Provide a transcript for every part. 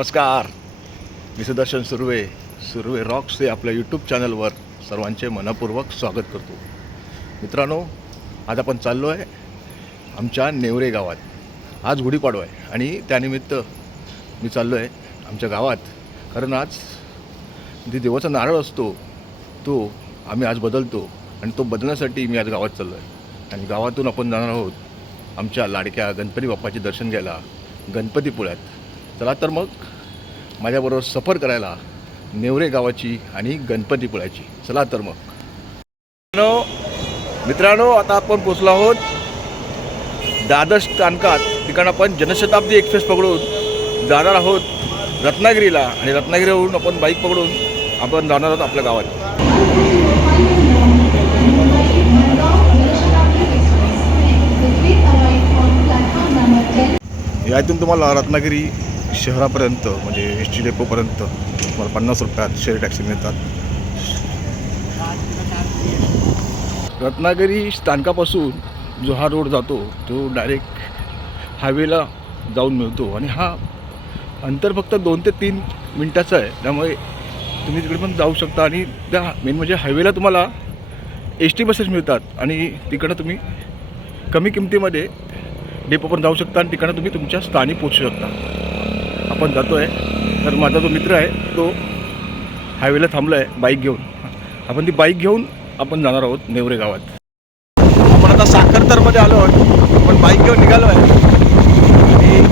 नमस्कार. मी सुदर्शन सुर्वे सुर्वे रॉक्स हे आपल्या यूट्यूब चॅनलवर सर्वांचे मनपूर्वक स्वागत करतो. मित्रांनो आज आपण चाललो आहे आमच्या नेवरे गावात. आज गुढीपाडवा आहे आणि त्यानिमित्त मी चाललो आहे आमच्या गावात. कारण आज जे देवाचा नारळ असतो तो आम्ही आज बदलतो आणि तो बदलण्यासाठी मी आज गावात चाललो आहे आणि गावातून आपण जाणार आहोत आमच्या लाडक्या गणपती बाप्पाचे दर्शन घ्यायला गणपतीपुळ्यात. चला तर मग माझ्याबरोबर सफर करायला नेवरे गावाची आणि गणपतीपुळ्याची चला तर मग. मित्रांनो मित्रांनो आता आपण पोचलो आहोत दादर स्थानकात. ठिकाण आपण जनशताब्दी एक्सप्रेस पकडून जाणार आहोत रत्नागिरीला आणि रत्नागिरीवरून आपण बाईक पकडून आपण जाणार आहोत आपल्या गावात. यातून तुम्हाला रत्नागिरी शहरापर्यंत म्हणजे एस टी डेपोपर्यंत तुम्हाला पन्नास रुपयात शेअर टॅक्सी मिळतात. रत्नागिरी स्थानकापासून जो हा रोड जातो तो डायरेक्ट हायवेला जाऊन मिळतो. आणि हा अंतर फक्त दोन ते तीन मिनटाचं आहे. त्यामुळे तुम्ही तिकडे पण जाऊ शकता. आणि त्या मेन म्हणजे हायवेला तुम्हाला एस टी बसेस मिळतात. आणि तिकडं तुम्ही कमी किमतीमध्ये डेपो पण जाऊ शकता. आणि तिकडं तुम्ही तुमच्या स्थानी पोचू शकता. आपण जातो आहे तर माझा जो मित्र आहे तो हायवेला थांबला आहे बाईक घेऊन. आपण ती बाईक घेऊन आपण जाणार आहोत नेवरे गावात. आपण आता साखरतरमध्ये आलो आहोत. आपण बाईक घेऊन निघालो आहे आणि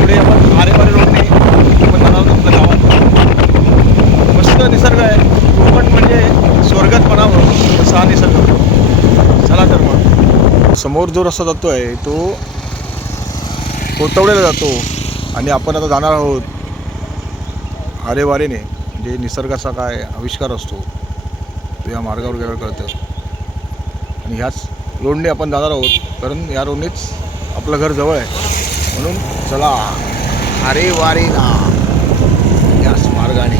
पुढे आपण आरे वारे रोडने आपण जाणार आहोत आपल्या गावात. मस्त निसर्ग आहे. कोकण म्हणजे स्वर्गात म्हणावं असा निसर्ग. चला तर मग. समोर जो रस्ता जातो आहे तो कोतवड्याला जातो. आणि आपण आता जाणार आहोत आरेवारेने म्हणजे निसर्गाचा काय आविष्कार असतो तो या मार्गावर गेल्यावर कळतं. आणि ह्याच रोडने आपण जाणार आहोत कारण या रोडनेच आपलं घर जवळ आहे. म्हणून चला अरे वारे ना याच मार्गाने.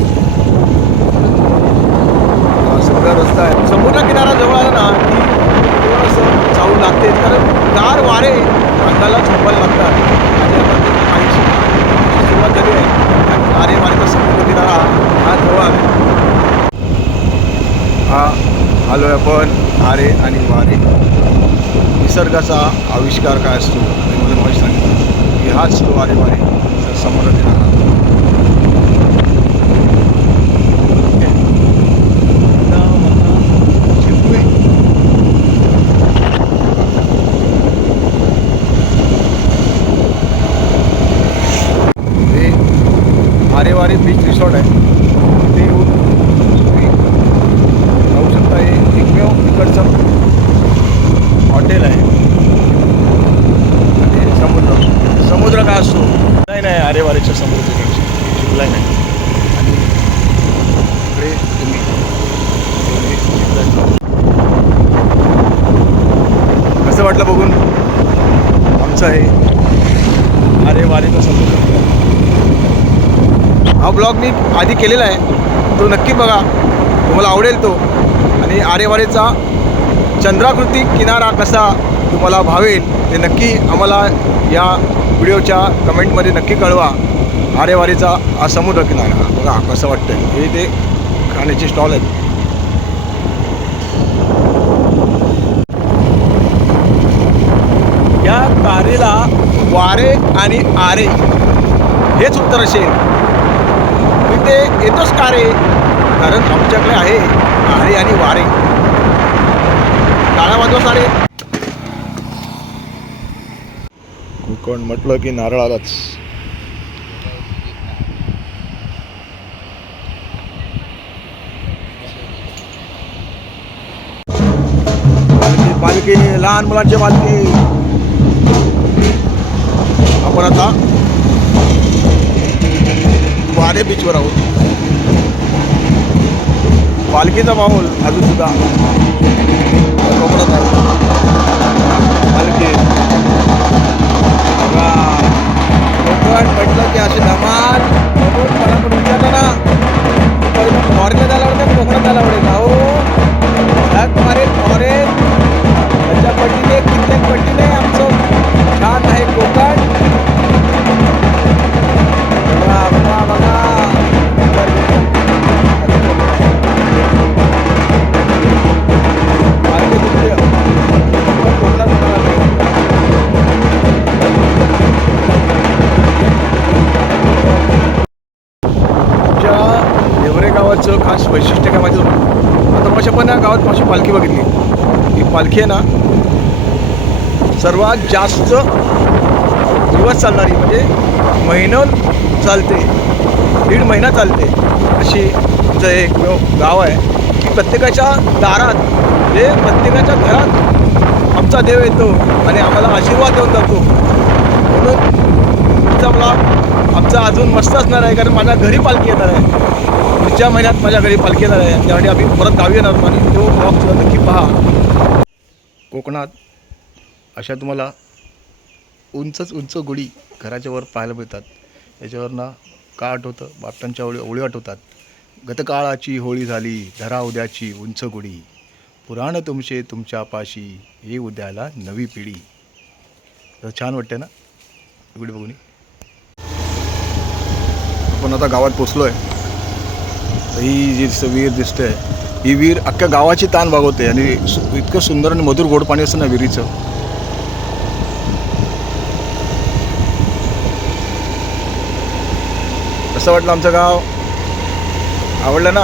सगळा रस्ता आहे. समुद्र किनारा जवळ आला ना की थोडंसं चावून लागते कारण गार वारे अंगाला झोपायला लागतात आणि आता ते काहीशी सुरुवात झाली आहे आणि आरे वारेचा समुद्र किनारा हा जवळ आहे हा पण आपण आरे आणि वारे. निसर्गाचा आविष्कार काय असतो हे मला माहिती सांगितलं की हाच तो आरे वारे समुद्र किनारा चिपळूण. आरेवारे बीच रिसॉर्ट आहे. ते येऊन तुम्ही जाऊ शकता हे एकमेव इकडचं हॉटेल आहे आणि समुद्र समुद्र काय असतो नाही नाही आरेवारेच्या समुद्र शिकलाय नाही आणि इकडे तुम्ही तुम्ही शिकलाय. कसं वाटलं बघून आमचं आहे अरे वारेचा समुद्र हा ब्लॉग मी आधी केलेला आहे. तो नक्की बघा. तुम्हाला आवडेल तो. आणि आरेवारेचा चंद्राकृती किनारा कसा तुम्हाला भावेल ते नक्की आम्हाला या व्हिडिओच्या कमेंटमध्ये नक्की कळवा. आरेवारेचा हा समुद्र किनारा. बघा कसं वाटतं हे ते खाण्याचे स्टॉल आहेत. या तारेला वारे आणि आरे हेच उत्तर असेल. इथे येतोच का रे? कारण आमच्याकडे आहे आरे आणि वारे. टाळा वाजवा सारे. कोकण म्हटलं की नारळ आलाच? पालखी लहान मुलांची पालखी. आपण आता वारे बीचवर आहोत. पालखीचा माहोल अजून सुद्धा. कोकणात आहे. पालखी. बघा. कोकण म्हटलं की अशी धमाल. म्हणून मला पण विचारलं ना? पहिलं फॉरेनला जायला आवडतं कोकणात जायला आवडेल सर्वात जास्त दिवस चालणारी म्हणजे महिनं चालते. दीड महिना चालते. अशी आमचं एक गाव आहे. की प्रत्येकाच्या दारात म्हणजे प्रत्येकाच्या घरात आमचा देव येतो आणि आम्हाला आशीर्वाद देऊन जातो. म्हणून तुमचा ब्लॉग आमचा अजून मस्त असणार आहे कारण माझ्या घरी पालखी येणार आहे. पुढच्या महिन्यात माझ्या घरी पालखी येणार आहे. त्यासाठी आम्ही परत गावी येणार आणि तो ब्लॉग सुद्धा नक्की पहा. कोकणात अशा तुम्हाला उंचच उंच गुढी घराच्या वर पाहायला मिळतात. याच्यावरनं का आठवतं बापटांच्या ओळी ओळी आठवतात. गतकाळाची होळी झाली धरा उद्याची उंच गुढी. पुराण तुमचे तुमच्या पाशी हे उद्याला नवी पिढी. तर छान वाटते ना? गुढी बघून. आपण आता गावात पोचलो आहे ही जी दिसतं विहीर दिसते ही विहीर अख्ख्या गावाची ताण भागवते आणि इतकं सुंदर आणि मधुर गोड पाणी असतं ना विहिरीचं. कसं वाटलं आमचं गाव? आवडलं ना?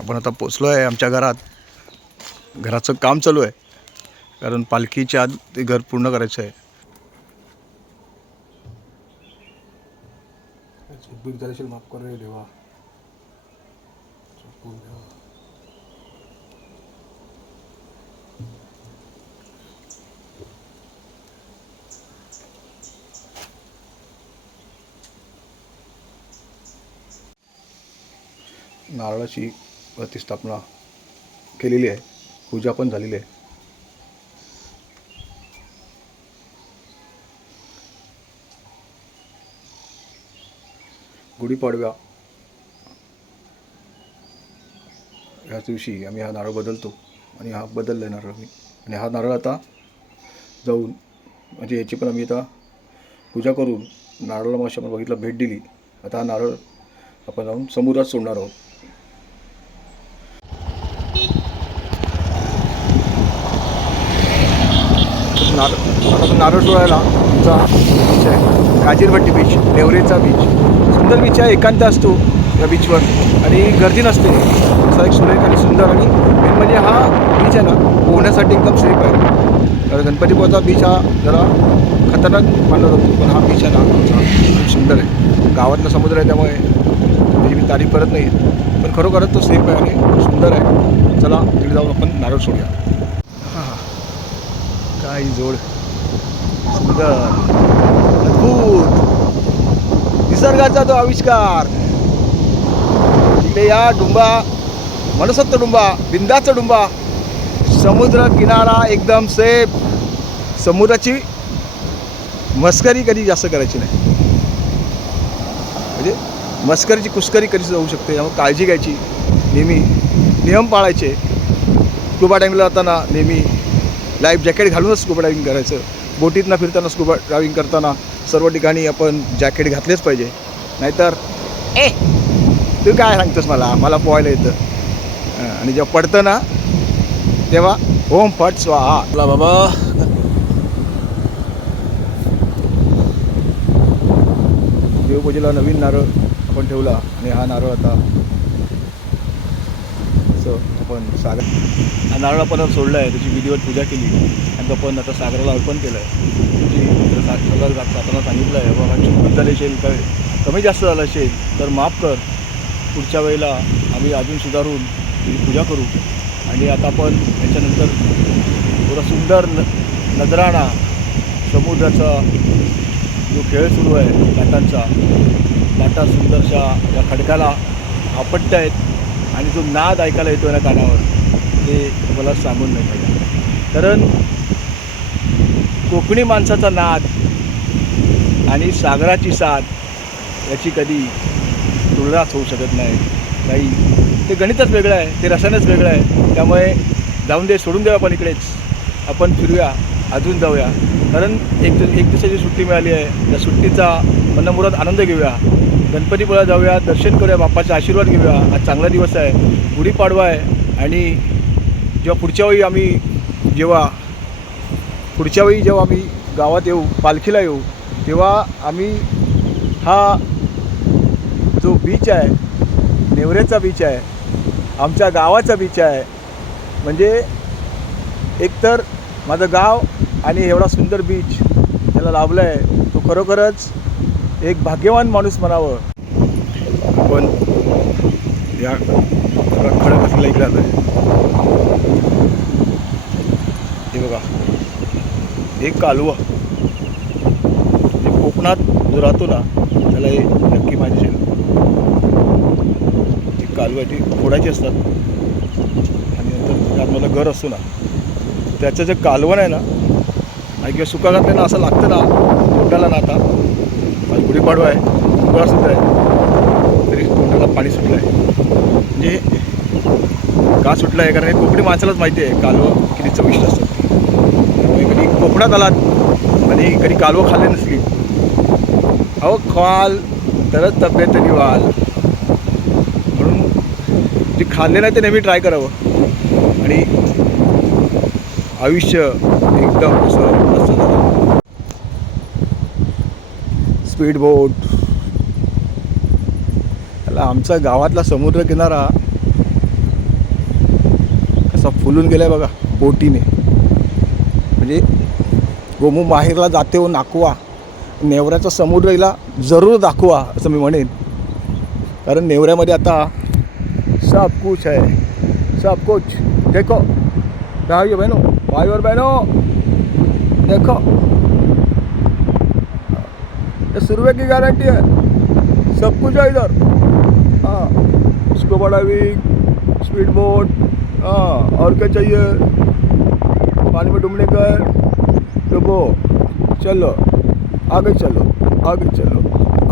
आपण आता पोचलो आहे आमच्या घरात. घराचं काम चालू आहे. कारण पालखीच्या आत ते घर पूर्ण करायचं आहे. माफ कर रे देवा. नारळाची प्रतिष्ठापना केलेली आहे. पूजा पण झालेली आहे. गुढीपाडव्या ह्याच दिवशी आम्ही हा नारळ बदलतो आणि हा बदलला आहे नारळ मी आणि हा नारळ आता जाऊन म्हणजे याची पण आम्ही आता पूजा करून नारळाला मग आपण बघितलं भेट दिली. आता हा नारळ आपण जाऊन समुद्रात सोडणार आहोत. नारळ आता आपण नारळ आमचा बीच आहे. काजीरभट्टी बीच नेवरेचा बीच सुंदर बीच आहे एकांत असतो या बीचवर आणि गर्दी नसते. असा एक सुरेख आणि सुंदर आणि मेन म्हणजे हा बीच आहे ना पोहण्यासाठी एकदम सेफ आहे. गणपतीपुळाचा बीच हा जरा खतरनाक मानला जातो पण हा बीच आहे ना आमचा खूप सुंदर आहे. गावातला समुद्र आहे त्यामुळे त्याची मी तारीफ करत नाही पण खरोखरच तो सेफ आहे आणि सुंदर आहे. चला तिकडे जाऊन आपण नारळ सोडूया. काय जोड. सुंदर. अद्भुत. निसर्गाचा तो आविष्कार. तिकडे या डुंबा मनसत्त डुंबा बिंदाचा डुंबा समुद्र किनारा एकदम सेफ समुद्राची मस्करी कधी जास्त करायची नाही. म्हणजे मस्करीची कुस्करी कधी जाऊ शकते त्यामुळे काळजी घ्यायची. नेहमी नियम पाळायचे. स्कुबा टाईमला जाताना नेहमी लाईफ जॅकेट घालूनच स्कुबा डायविंग करायचं. बोटीतनं फिरताना स्कुबा डायविंग करताना सर्व ठिकाणी आपण जॅकेट घातलेच पाहिजे. नाहीतर ए तू काय सांगतोस मला? मला पोहायला येतं. आणि जेव्हा पडतं ना तेव्हा ओम फट स्वाहा. चला बाबा. देवपूजेला नवीन नारळ आपण ठेवला आणि हा नारळ आता आपण सागर हा नारळ आपण सोडला आहे. त्याची विधीवर पूजा केली. आणि तो पण आता सागराला अर्पण केलं आहे त्याची सा- सगळं जाताना सांगितलं आहे बाबा चुकून झाले असेल काय कमी जास्त झालं असेल तर माफ कर. पुढच्या वेळेला आम्ही अजून सुधारून तुझी पूजा करू. आणि आता आपण याच्यानंतर थोडा सुंदर न नजराणा समुद्राचा जो खेळ सुरू आहे लाटांचा लाटा सुंदरशा या खडकाला आपटत आहेत आणि जो नाद ऐकायला येतो ना कानावर ते मला सांगून नाही पाहिजे. कारण कोकणी माणसाचा नाद आणि सागराची साथ याची कधी तुलनाच होऊ शकत नाही. काही ते गणितच वेगळं आहे ते रसायनच वेगळं आहे. त्यामुळे जाऊन दे सोडून देऊ आपण इकडेच. आपण फिरूया अजून जाऊया. कारण एक एक दिवसाची सुट्टी मिळाली आहे. त्या सुट्टीचा मनमुरात आनंद घेऊया. गणपतीपुळा जाऊया दर्शन करूया बाप्पाचा आशीर्वाद घेऊया. आज चांगला दिवस आहे. गुढीपाडवा आहे. आणि जेव्हा पुढच्या वेळी आम्ही जेव्हा पुढच्या वेळी जेव्हा आम्ही गावात येऊ पालखीला येऊ तेव्हा आम्ही हा जो बीच आहे नेवऱ्याचा बीच आहे आमच्या गावाचा बीच आहे म्हणजे एकतर माझं गाव आणि एवढा सुंदर बीच त्याला लाभला आहे तो खरोखरच एक भाग्यवान माणूस म्हणावं. आपण या खडक असलेल्या इकडे आलो आहे हे बघा. एक कालवा. कोकणात जो राहतो ना त्याला हे नक्की माहिती असेल. ती कालवा ती फोडायची असतात. आणि नंतर त्यात मला घर असतो ना त्याचं जे कालवण आहे ना आणि किंवा सुका ना असं लागतं ना तोंडाला ना आता गुढीपाडवा आहे सुका सुद्धा आहे. तरी तोंडाला पाणी सुटलं आहे. म्हणजे का सुटलं आहे? कारण हे कोकणी माणसालाच माहिती आहे कालवं किती चविष्ट असतात. त्यामुळे कधी कोकणात आलात आणि कधी कालवं खाल्ले नसली अहो खाल तरच तब्येत तरी वाल. म्हणून जे खाल्ले नाही ते नेहमी ट्राय करावं. आणि आयुष्य एकदम असं मस्त स्पीडबोट स्पीड बोट त्याला आमचा गावातला समुद्रकिनारा कसा फुलून गेलाय बघा बोटीने. म्हणजे गोमू माहेरला जाते हो नाकवा. नेवऱ्याचा समुद्र हिला जरूर दाखवा असं मी म्हणेन. कारण नेवऱ्यामध्ये आता सब कुछ है. सब कुछ. देखो. भाई बहिनो भाई और बहनों देखो. ये सुरवे की गारंटी है। सब कुछ है इधर। हाँ उसको बड़ा विंग स्पीड बोट हाँ और क्या चाहिए? पानी में डूबने का है। वो चलो आगे चलो आगे चलो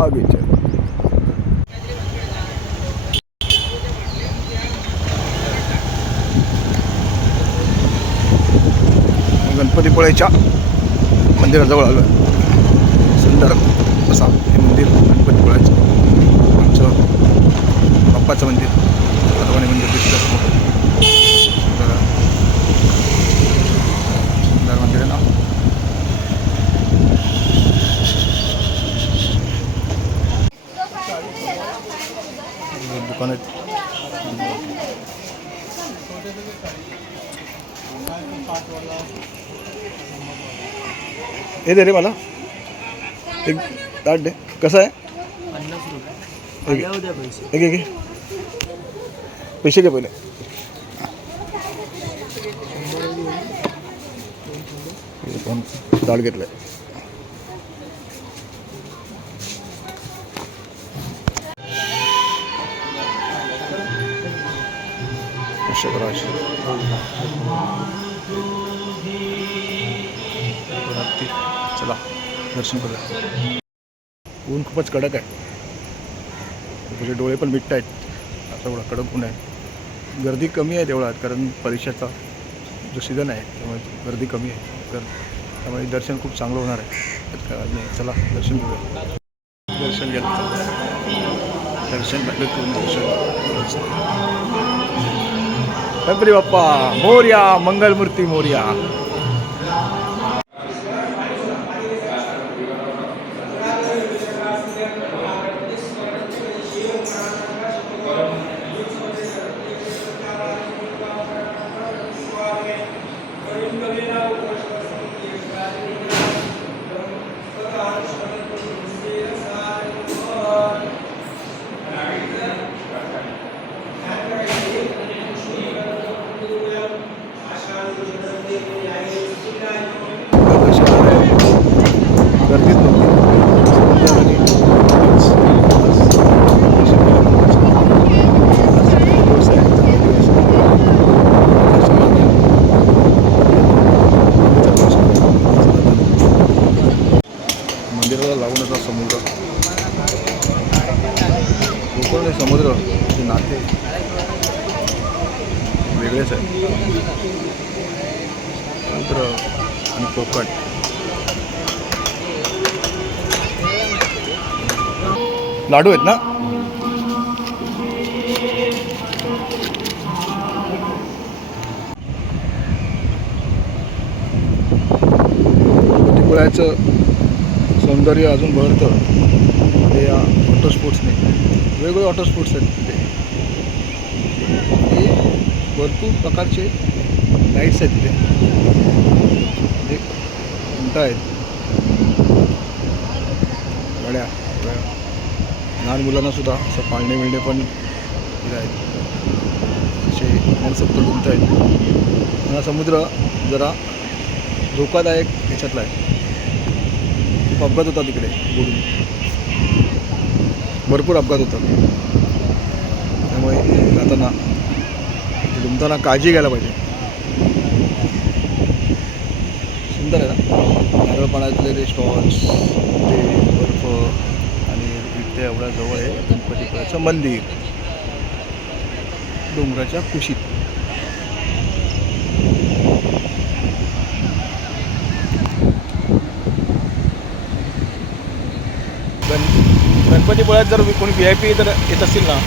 आगे चलो। गणपतीपुळेच्या मंदिराजवळ आलो सुंदर. बसा हे मंदिर गणपतीपुळ्याचं आमचं बाप्पाचं मंदिर. भगवानी मंदिर दिसतं मंदिर आहे ना. दुकान आहेत. हे दे रे मला. एक ताट दे कसं आहे? एक एक पैसे. दे पहिले. हे ताट करायचे रात्री चला दर्शन करूया. ऊन खूपच कडक आहे. तुझे डोळे पण मिटत आहेत. असा एवढा कडक ऊन आहे. गर्दी कमी आहे तेवढ्यात कारण परीक्षेचा जो सीझन आहे त्यामुळे गर्दी कमी आहे. गर त्यामुळे दर्शन खूप चांगलं होणार आहे. चला दर्शन घेऊया. दर्शन घ्यायला दर्शन झालं दर्शन. गणपती बाप्पा मोर्या मंगलमूर्ती मोर्या दर्शनाला गर्दीच नव्हती सुंदर आणि बस. बस. दर्शन केलं खूपच छान. आज दिवस आहे चांगला दिवस आहे. दर्शनाला मंदिराचं दर्शन केलं. मंदिराला लागूनच हा समुद्र कोकण आणि समुद्र हे नाते वेगळेच आहे नंतर आणि कोकण लाडू आहेत ना? टिकुळ्याचं सौंदर्य अजून भरतं ते या वॉटर स्पोर्ट्सने वेगवेगळे वॉटर स्पोर्ट्स आहेत तिथे. ते भरपूर प्रकारचे लाईट्स आहेत तिथे. एक घंटा आहेत. गड्या. लहान मुलांनासुद्धा असं पाळणे मिळणे पण आहेत. असे मनसप्त गुंत आहेत. हा समुद्र जरा धोकादायक ह्याच्यातला आहे. खूप अपघात होता तिकडे बुडून. भरपूर अपघात होतात. त्यामुळे जाताना डुंबताना काळजी घ्यायला पाहिजे. सुंदर आहे ना? नारळ पाण्यातले ते स्टॉल्स ते बर्फ. इथे एवढ्या जवळ आहे गणपतीपुळ्याचं मंदिर. डोंगराच्या कुशीत. गण गणपतीपुळ्यात जर कोणी व्ही आय पी जर येत असतील ना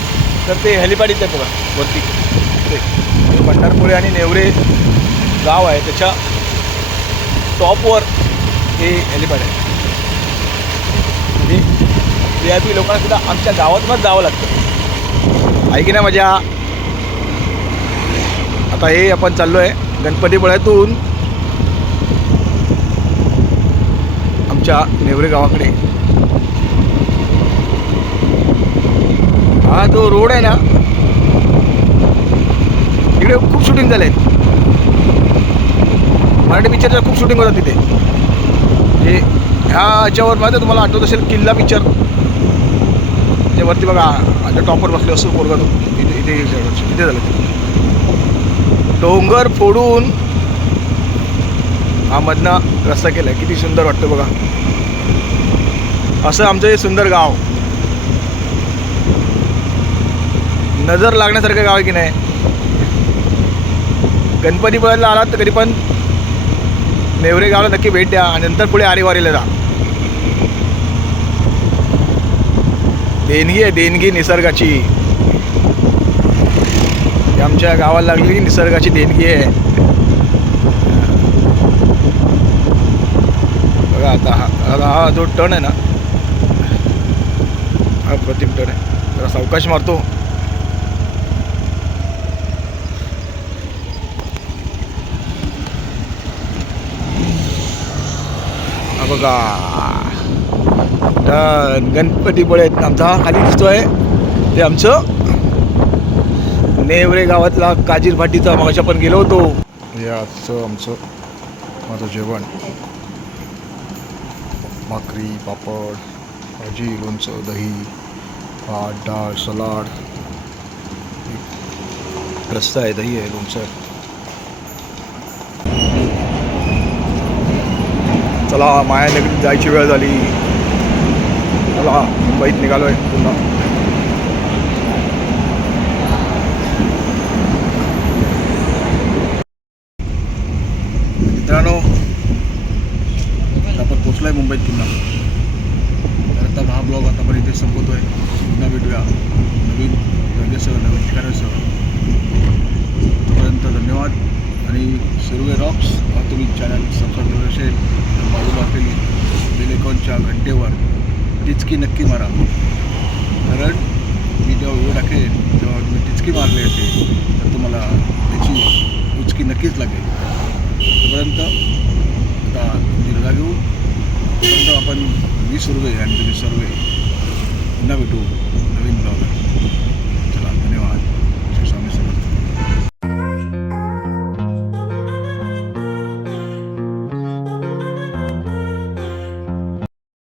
तर ते हेलिपॅड इथे बघा वरती. ते आणि नेवरे गाव आहे त्याच्या टॉपवर हे हेलिपॅड आहे. व्ही आय पी लोकांना सुद्धा आमच्या गावातूनच जावं लागतं. आहे की नाही मजा. आता हे आपण चाललो आहे गणपतीपुळ्यातून आमच्या नेवरे गावाकडे. हा जो रोड आहे ना तिकडे खूप शूटिंग झाले आहेत मराठी पिक्चरच्या खूप शूटिंग होतात तिथे. हे ह्या ह्याच्यावर माहिती तुम्हाला आठवत असेल किल्ला पिक्चर ते वरती बघा आता टॉपवर बसले असतो पोरगा तो. इथे इथे इथे झालं डोंगर फोडून हा मधनं रस्ता केला किती सुंदर वाटतं बघा. असं आमचं हे सुंदर गाव. नजर लागण्यासारखं गाव आहे की नाही? गणपतीपुळ्याला आलात तर कधी पण नेवरे गावला नक्की भेट द्या आणि नंतर पुढे आरेवारीला जा. देणगी आहे देणगी निसर्गाची. आमच्या गावाला लागलेली निसर्गाची देणगी आहे. बघा आता हा हा जो टण आहे ना हा प्रतिम टण आहे. जरा सावकाश मारतो. बघा. गणपतीपुळे आहेत. आमचा हा खाली आहे. ते आमचं नेवरे गावातला काजीर भाटीचा मगाशी पण गेलो होतो. हे आजचं आमचं माझं जेवण. भाकरी पापड भाजी लोणचं दही भात डाळ सलाड. रस्ता आहे दही आहे लोणचं आहे. चला मायानगरीत जायची वेळ झाली. चला मुंबईत निघालो आहे पुन्हा. मित्रांनो आपण पोचलो आहे मुंबईत पुन्हा. तर आता हा ब्लॉग आता आपण इथे संपवतो आहे पुन्हा भेटूया नवीन जागेसह नवीन ठिकाणासह तोपर्यंत धन्यवाद आणि सुरवे रॉक्स. हा तुम्ही चॅनल सबस्क्राईब केलं असेल तर बाजूला असलेली बेलेकॉनच्या घंटेवर टिचकी नक्की मारा. कारण मी जेव्हा वेळ टाकेन तेव्हा मी टिचकी मारली असेल तर तुम्हाला त्याची उचकी नक्कीच लागेल. तोपर्यंत आता तुमची घेऊ. तोपर्यंत आपण मी सर्वे आणि तुम्ही सर्वे पुन्हा भेटू.